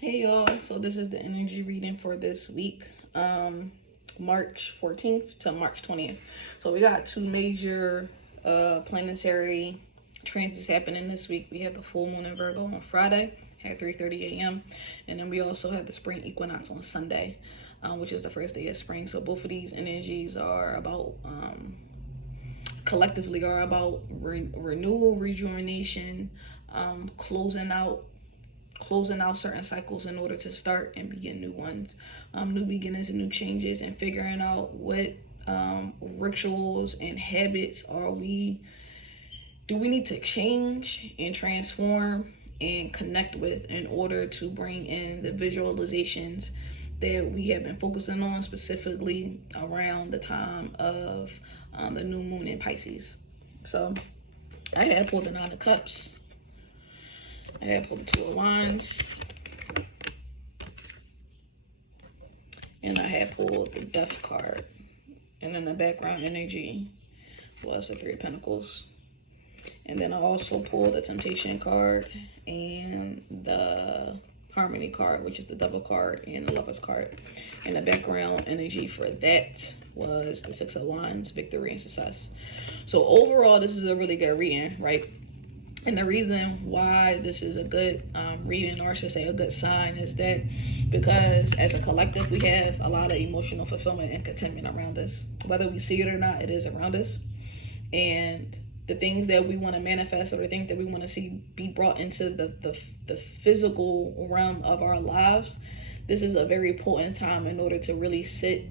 Hey y'all, so this is the energy reading for this week, March 14th to March 20th. So we got two major planetary transits happening this week. We have the full moon in Virgo on Friday at 3:30 a.m. and then we also have the spring equinox on Sunday, which is the first day of spring. So both of these energies are about collectively are about renewal, rejuvenation, closing out certain cycles in order to start and begin new ones, new beginnings and new changes, and figuring out what rituals and habits do we need to change and transform and connect with in order to bring in the visualizations that we have been focusing on, specifically around the time of the new moon in Pisces. So I had pulled the Nine of Cups. I had pulled the Two of Wands. And I had pulled the Death card. And then the background energy was the Three of Pentacles. And then I also pulled the Temptation card and the Harmony card, which is the Devil card, and the Lovers card. And the background energy for that was the Six of Wands, victory and success. So overall, this is a really good reading, right? And the reason why this is a good reading, or I should say a good sign, is that because as a collective, we have a lot of emotional fulfillment and contentment around us. Whether we see it or not, it is around us. And the things that we want to manifest, or the things that we want to see be brought into the physical realm of our lives, this is a very potent time in order to really sit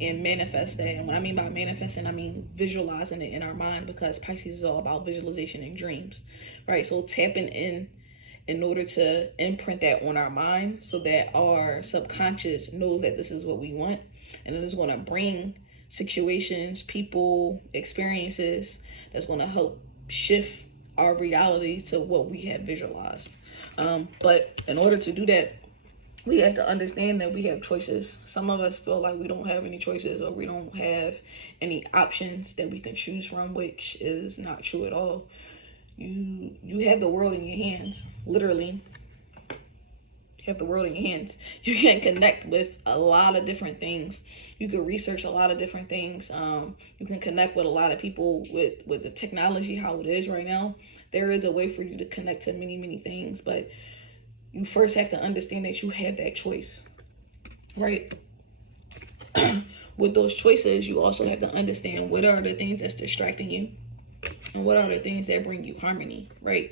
and manifest that. And what I mean by manifesting, I mean visualizing it in our mind, because Pisces is all about visualization and dreams, right? So tapping in order to imprint that on our mind so that our subconscious knows that this is what we want, and it is going to bring situations, people, experiences that's going to help shift our reality to what we have visualized. But in order to do that, we have to understand that we have choices. Some of us feel like we don't have any choices, or we don't have any options that we can choose from, which is not true at all. You have the world in your hands, literally. You have the world in your hands. You can connect with a lot of different things. You can research a lot of different things. You can connect with a lot of people with the technology, how it is right now. There is a way for you to connect to many, many things, but you first have to understand that you have that choice, right? With those choices, you also have to understand what are the things that's distracting you and what are the things that bring you harmony, right?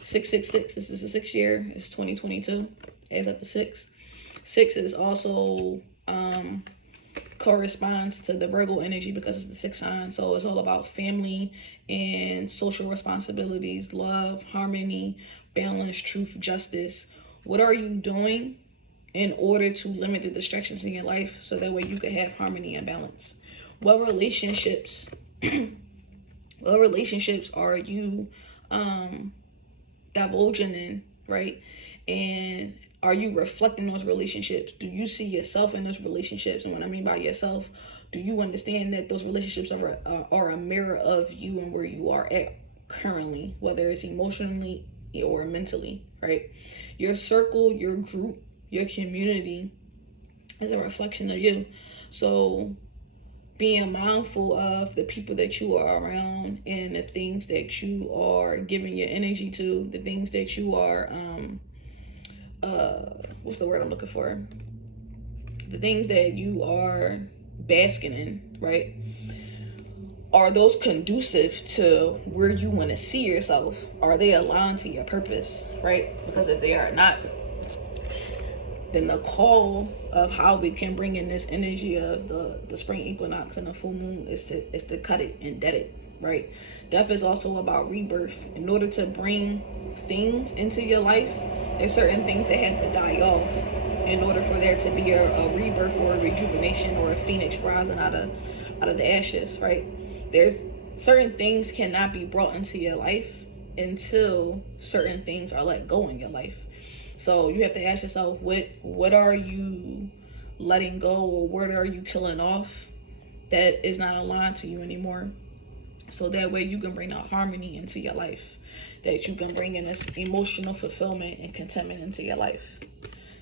666, this is the 6th year, it's 2022, adds up to 6. 6 is also corresponds to the Virgo energy because it's the 6th sign. So it's all about family and social responsibilities, love, harmony, balance, truth, justice. What are you doing in order to limit the distractions in your life so that way you can have harmony and balance? What relationships are you divulging in, right? And are you reflecting those relationships? Do you see yourself in those relationships? And what I mean by yourself, do you understand that those relationships are a mirror of you and where you are at currently, whether it's emotionally or mentally, right? Your circle, your group, your community is a reflection of you. So being mindful of the people that you are around and the things that you are giving your energy to, the things that you are what's the word I'm looking for? The things that you are basking in, right? Are those conducive to where you want to see yourself? Are they aligned to your purpose, right? Because if they are not, then the call of how we can bring in this energy of the spring equinox and the full moon is to cut it and dead it, right? Death is also about rebirth. In order to bring things into your life, there's certain things that have to die off in order for there to be a rebirth or a rejuvenation or a phoenix rising out of the ashes, right? There's certain things cannot be brought into your life until certain things are let go in your life. So you have to ask yourself, what are you letting go, or what are you killing off that is not aligned to you anymore? So that way you can bring that harmony into your life, that you can bring in this emotional fulfillment and contentment into your life.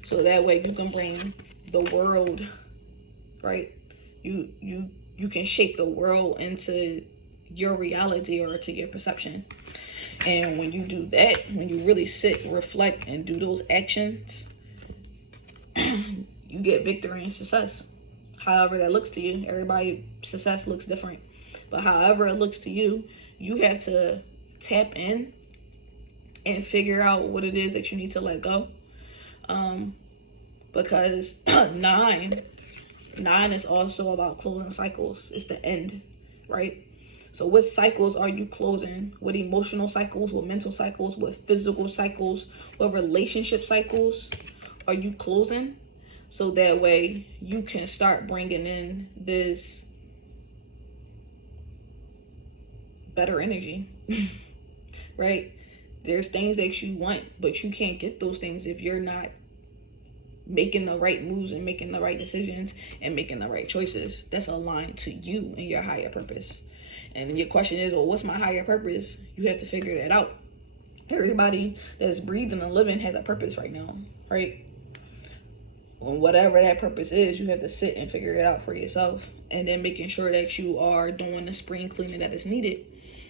So that way you can bring the world, right? You can shape the world into your reality or to your perception. And when you do that, when you really sit, reflect, and do those actions, you get victory and success. However that looks to you. Everybody success looks different. But however it looks to you, you have to tap in and figure out what it is that you need to let go. Because nine is also about closing cycles. It's the end, right? So what cycles are you closing? What emotional cycles, what mental cycles, what physical cycles, what relationship cycles are you closing? So that way you can start bringing in this better energy, right? There's things that you want, but you can't get those things if you're not making the right moves and making the right decisions and making the right choices that's aligned to you and your higher purpose. And your question is, well, what's my higher purpose? You have to figure that out. Everybody that's breathing and living has a purpose right now, right? And whatever that purpose is, you have to sit and figure it out for yourself. And then making sure that you are doing the spring cleaning that is needed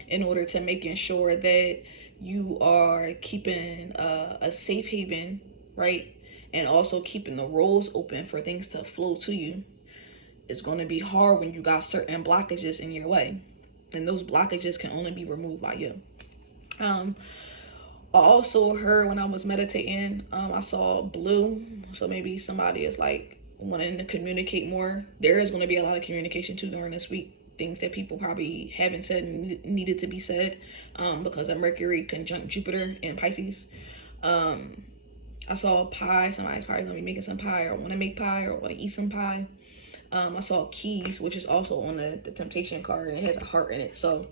in order to making sure that you are keeping a safe haven, right? And also keeping the roads open for things to flow to you. It's going to be hard when you got certain blockages in your way. And those blockages can only be removed by you. I also heard when I was meditating, I saw blue. So maybe somebody is like wanting to communicate more. There is going to be a lot of communication too during this week. Things that people probably haven't said and needed to be said because of Mercury conjunct Jupiter in Pisces. I saw pie. Somebody's probably going to be making some pie or want to make pie or want to eat some pie. I saw keys, which is also on the temptation card, and it has a heart in it. So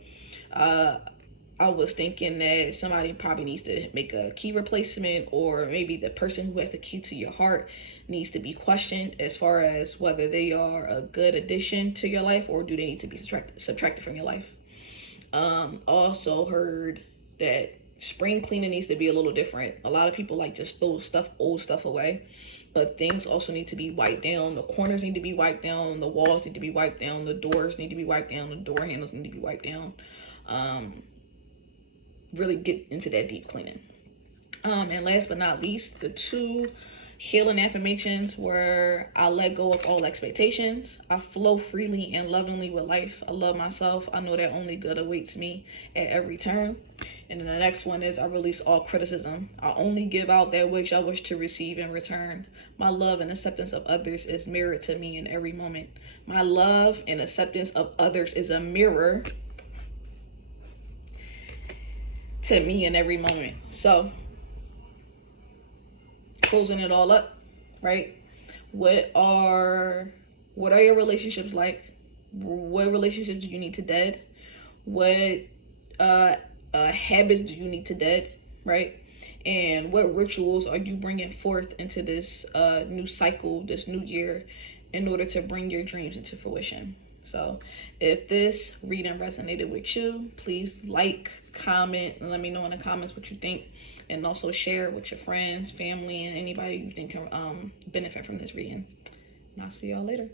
I was thinking that somebody probably needs to make a key replacement, or maybe the person who has the key to your heart needs to be questioned as far as whether they are a good addition to your life or do they need to be subtracted from your life. Also heard that spring cleaning needs to be a little different. A lot of people like just throw old stuff away, but things also need to be wiped down. The corners need to be wiped down. The walls need to be wiped down. The doors need to be wiped down. The door handles need to be wiped down. Really get into that deep cleaning. And last but not least, the 2 healing affirmations were: I let go of all expectations. I flow freely and lovingly with life. I love myself. I know that only good awaits me at every turn. And then the next one is: I release all criticism. I only give out that which I wish to receive in return. My love and acceptance of others is mirrored to me in every moment. My love and acceptance of others is a mirror to me in every moment. So closing it all up, right? What are your relationships like? What relationships do you need to dead? What habits do you need to dead, right? And what rituals are you bringing forth into this new cycle, this new year, in order to bring your dreams into fruition? So if this reading resonated with you, please like, comment, and let me know in the comments what you think. And also share it with your friends, family, and anybody you think can benefit from this reading. And I'll see y'all later.